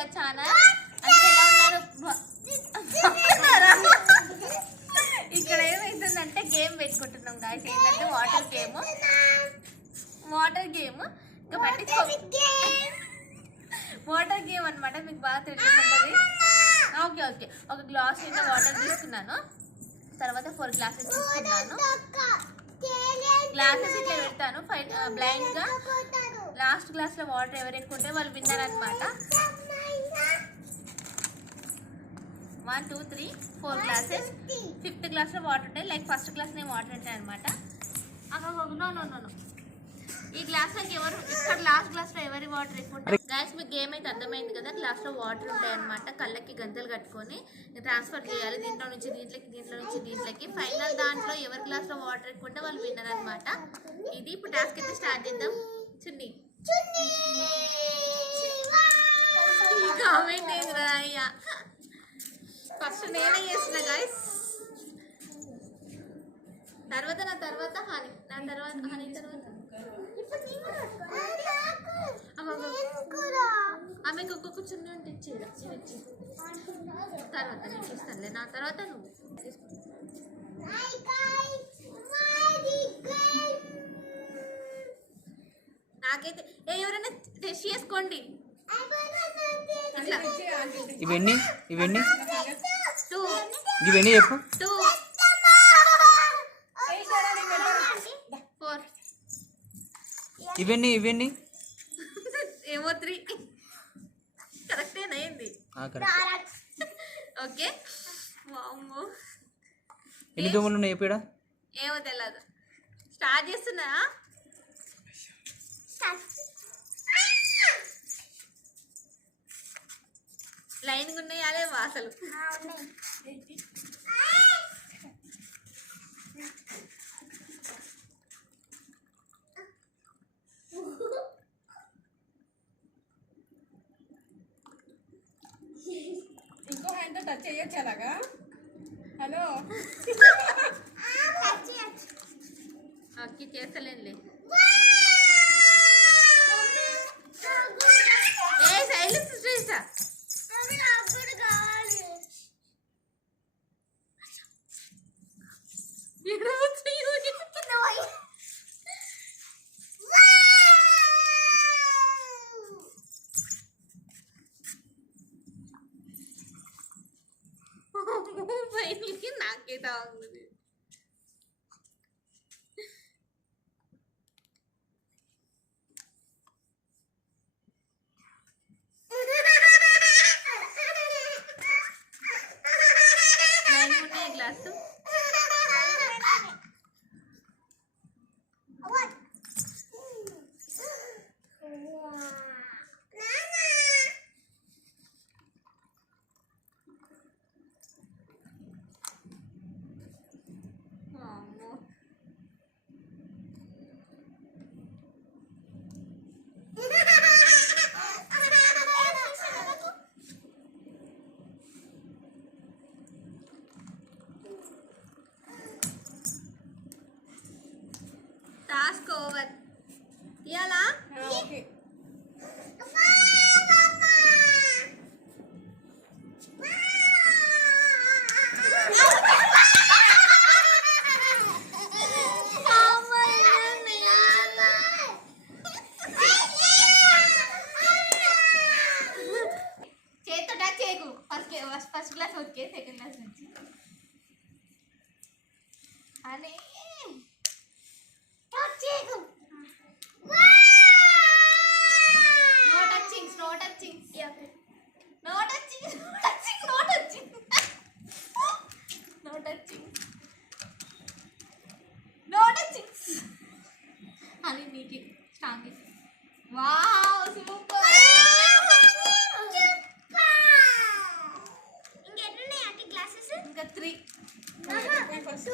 Our channel. అంటే ఎలా ఉన్నారు? ఇక్కడ ఏమైతుందంటే గేమ్ పెట్టుకుంటున్నాం గాయస్. ఏంటంటే వాటర్ గేమ్ ఇంకా పట్టించుకో. వాటర్ గేమ్ అనమాట, మీకు బాగా తెలుసుకుంటుంది. ఓకే ఓకే, ఒక గ్లాస్ నిండా వాటర్ తీసుకున్నాను. తర్వాత 4 గ్లాసెస్ తీసుకున్నాను. గ్లాసెస్ ఇట్లా పెడతాను బ్లైండ్ గా. లాస్ట్ గ్లాస్ లో వాటర్ ఎవరు ఎక్కువ ఉంటే వాళ్ళు విన్నర్ అనమాట. 1 2 3 4 గ్లాసెస్. 5th గ్లాస్ లో వాటర్ ఉంటాయి, లైక్ ఫస్ట్ గ్లాస్ లో వాటర్ ఉంటాయి అనమాట. నో ఈ గ్లాస్ లోకి ఎవరు, ఇక్కడ లాస్ట్ గ్లాస్ లో ఎవరి వాటర్ ఎక్కువ ఉంటాయి. గ్యాస్ మీకు గేమ్ అయితే అర్థమైంది కదా. గ్లాస్ లో వాటర్ ఉంటాయి అనమాట. కళ్ళకి గంతలు కట్టుకొని ట్రాన్స్ఫర్ చేయాలి, దీంట్లో నుంచి దీంట్లోకి. ఫైనల్ దాంట్లో ఎవరి గ్లాస్ లో వాటర్ ఎక్కువ ఉంటే వాళ్ళు విన్నర్ అనమాట. ఇది ఇప్పుడు టాస్క్ అయితే స్టార్ట్ చేద్దాం. చున్నీ కామెంట్ ఏంద్రా అయ్యా. ఫస్ట్ నేనే చేస్తున్నా గాయస్. తర్వాత నా తర్వాత హనీ తర్వాత ఆమెకు ఒక్కొక్క చున్నీ ఉంటే ఇచ్చేది. తర్వాత నేను చూస్తానులే. నా తర్వాత నువ్వు నాకైతే ఎవరైనా టెస్ట్ చేసుకోండి. ఇవన్నీ 2 చెప్పు. 2 4 ఇవన్నీ ఏమో 3 కరెక్టేనా ఏంది? ఓకే. వామ్మో, ఎన్ని దోమలు ఉన్నాయి చెప్పాడా? ఏమో తెలియదు. స్టార్ట్ చేస్తున్నా. లైన్ ఉన్నాయా లేవా అసలు? ఇంకో హ్యాండ్ తో టచ్ చేయొచ్చు అలాగా. హలో అక్కి చేస్తలేనులే. ఏ సైలెన్స్ చేస్తా. నాకే తాగుతుంది. Glass task over. ఇయాలా ఓకే. చేతితో టచ్ చేయకు. First class okay, second class నుంచి అని అని నీకు స్ట్రాంగ్. Wow super. ఇంకా 3. ఫస్ట్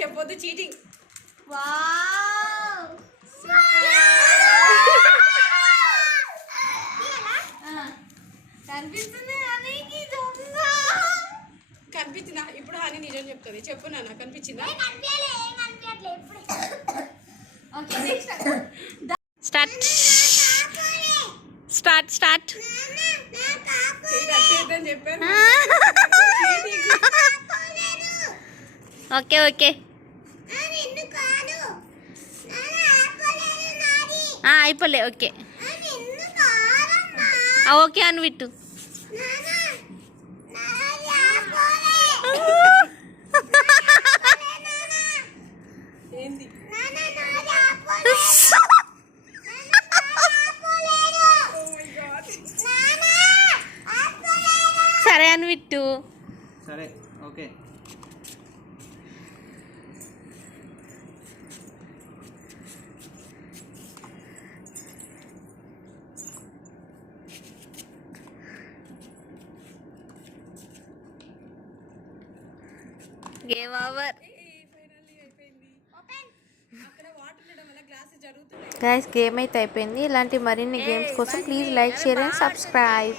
చెప్పొద్దు చీటింగ్. వావ్ కనిపిస్తుంది హనీకి దొంగ. కనిపించిందా? ఇప్పుడు హనీ నిజం చెప్తుంది. చెప్పు నాన్న, కనిపించిందా? Okay start start start. చేద్దాం చెప్పాను. ఓకే ఓకే అయిపోలే. ఓకే ఓకే అని విట్టు. ఏంది? సరే అని విట్టు. సరే okay. Game over. Guys game అయితే అయిపోయింది. ఇలాంటి మరిన్ని గేమ్స్ కోసం please like share and subscribe.